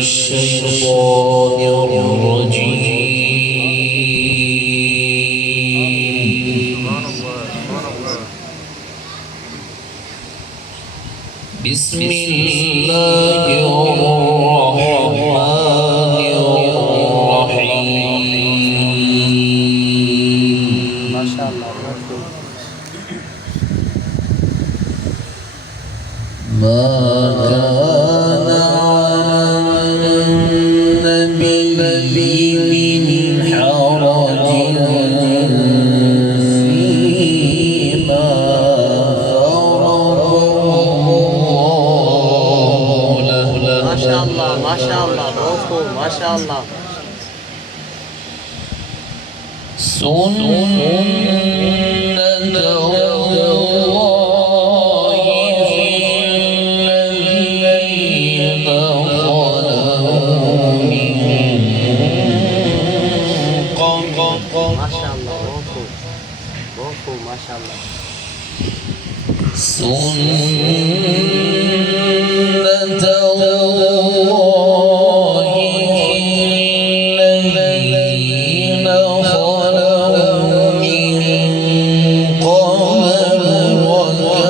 الشيطان الرجيم. بسم الله الرحمن الرحيم. ما شاء الله. ما كان على النبي من حرج فيما فرض الله له. ما شاء الله ما شاء الله برافو ما شاء الله. سنة الله في الذين خلوا من قبل. ما شاء الله برافو برافو ما شاء الله. سنة الله في الذين خلوا من قبل وكان أمر الله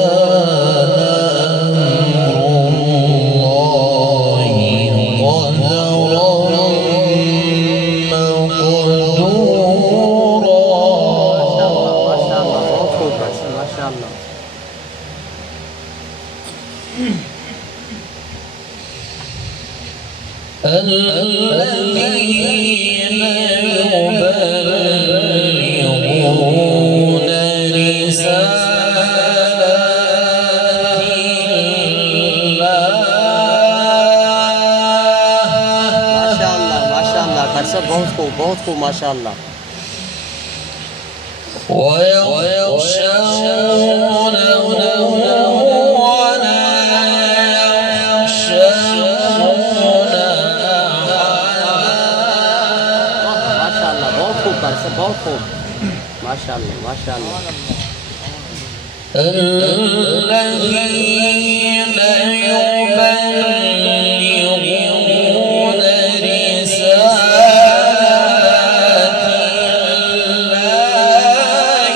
قدرا ما شاء الله مقدورا. برافو بس ما شاء الله. الذين يبلغون رسالات الله ما شاء الله برسا बहुत खूब ما شاء الله. ويخشونه ولا يخشون ما شاء الله बहुत खूब برسا बहुत खूब ما شاء الله ما شاء الله. الذين يبلغون رسالات الله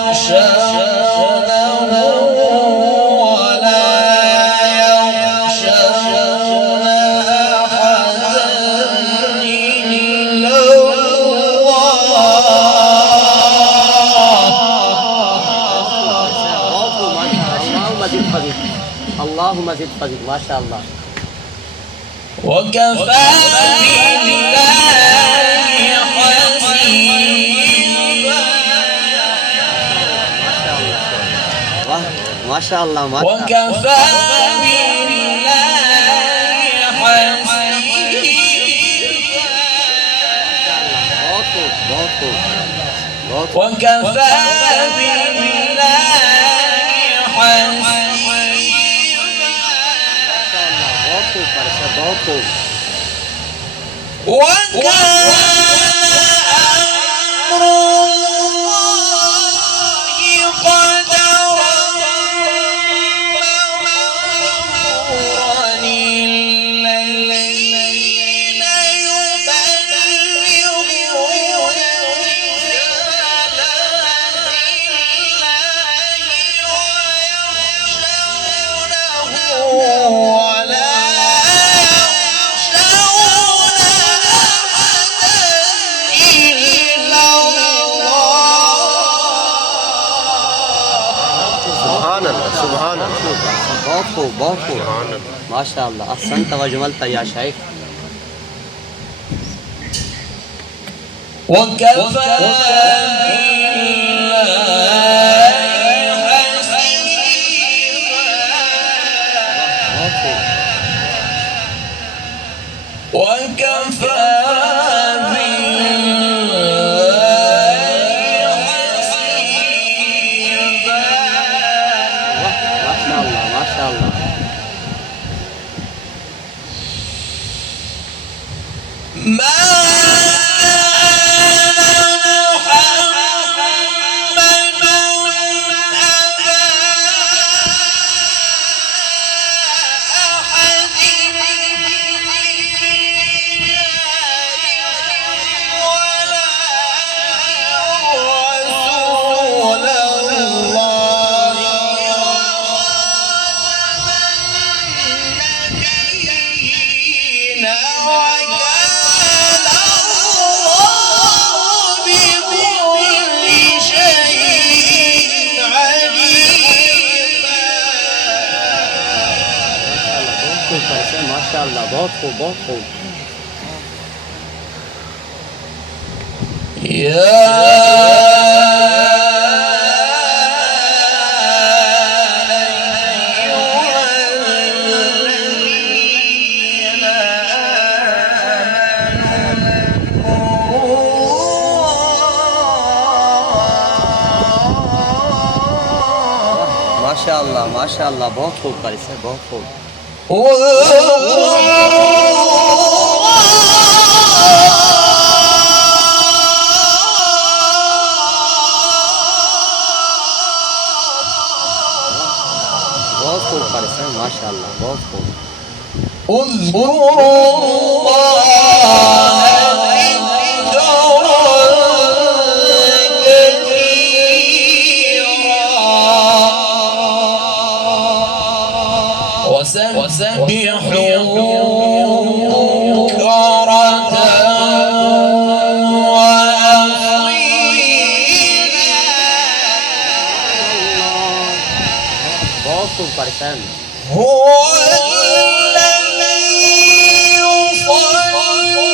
ويخشونه ولا يخشون أحدا إلا اللهم زد فضيل ما شاء الله. وكفى بالله حسيبا. ما شاء الله ما شاء الله. وكفى بالله حسيبا. وكفى بالله حسيبا. وكان أمر الله قدرا مقدورا. الذين يبلغون رسالات الله ولا سبحان الله बहुत खूब माशा अल्लाह. अहसनत व जमलत या शेख. وكفى بالله حسيبا. وكفى ما شاء الله माशाअल्लाह बहुत खूब बहुत खूब माशाअल्लाह बहुत खूब कारी से बहुत खूब बहुत खूब कारी से माशाअल्लाह बहुत खूब وسبحوا بكرة बहुत खूब परेशान هو الذي يصلي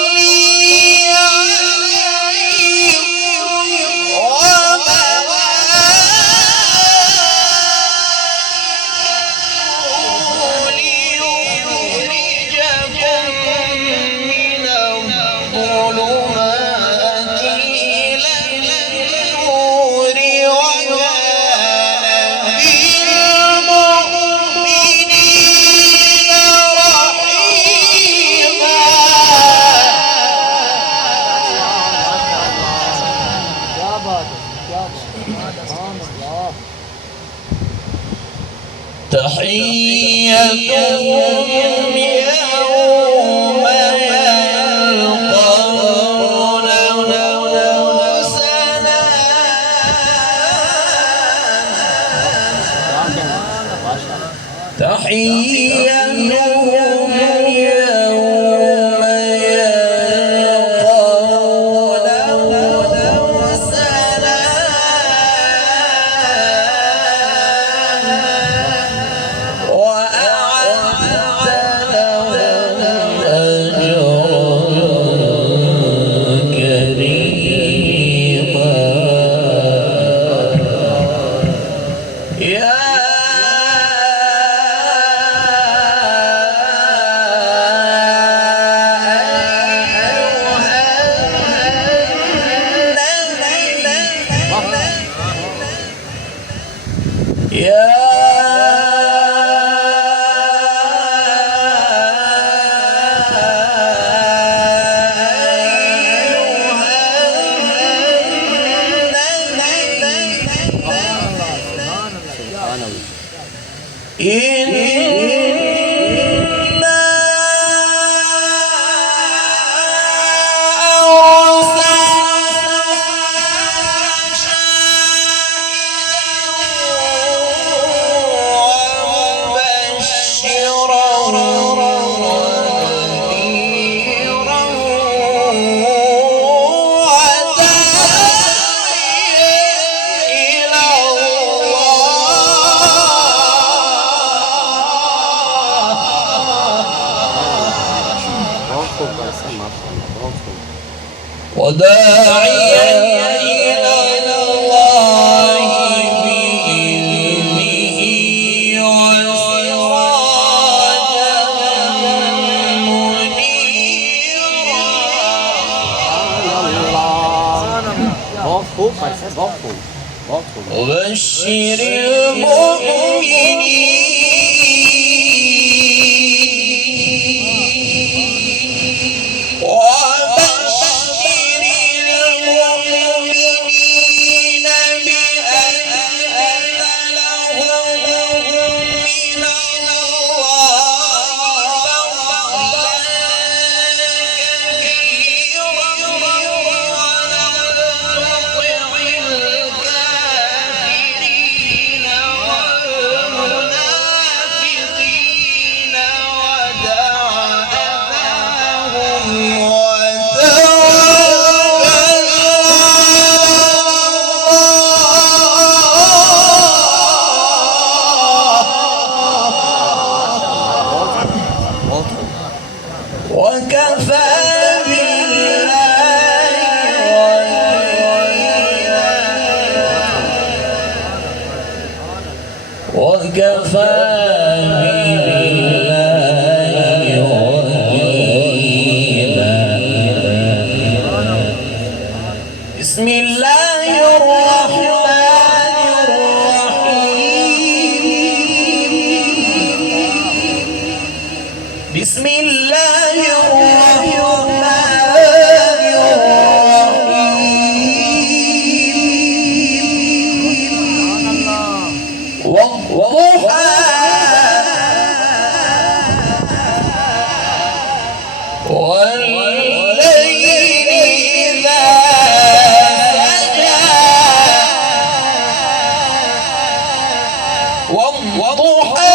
تحيتهم يوم يلقونه سلام تحيتهم يوم يلقونه سلام وأعد لهم أجرا كريما يا وداعيا إلى الله بإذنه وسراجا منيرا وبشر المؤمنين الكافرين وكفى بالله وكيلا. بسم الله الرحمن الرحيم. بسم الله الرحمن الرحيم. والضحى والليل إذا سجى والضحى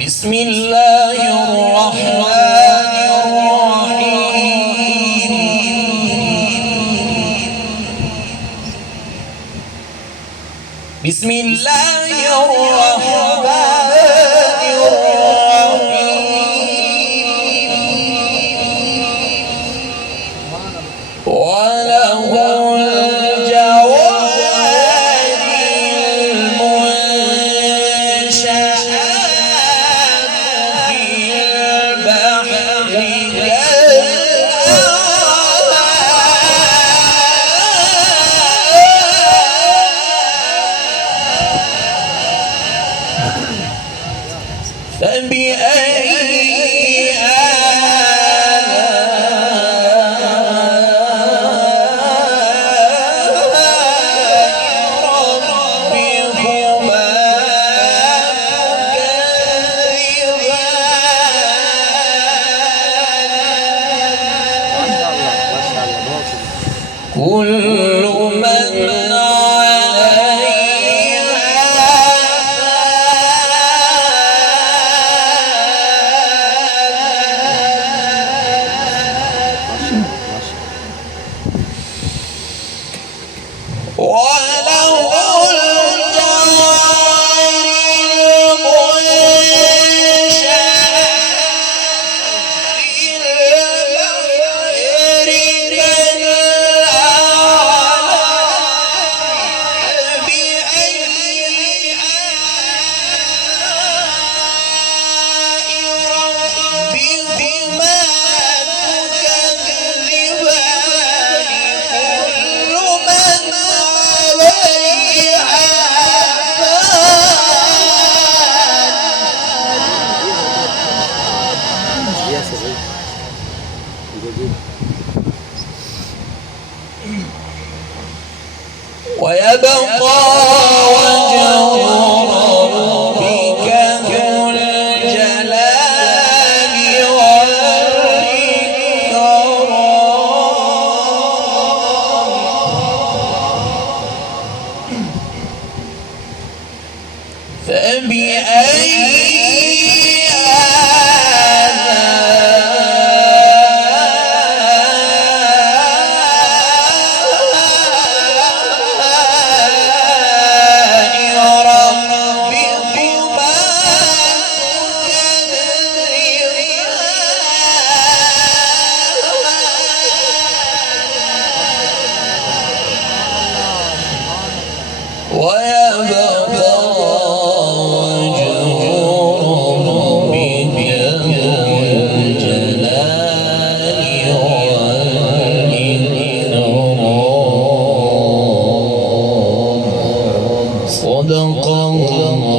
بسم الله الرحمن الرحيم. بسم الله الرحمن الرحيم. وله فبأي كل من ويبقى وجه ربك ذو الجلال والإكرام. فبأي ويبقى وجه ربك ذو الجلال والإكرام. صدق الله.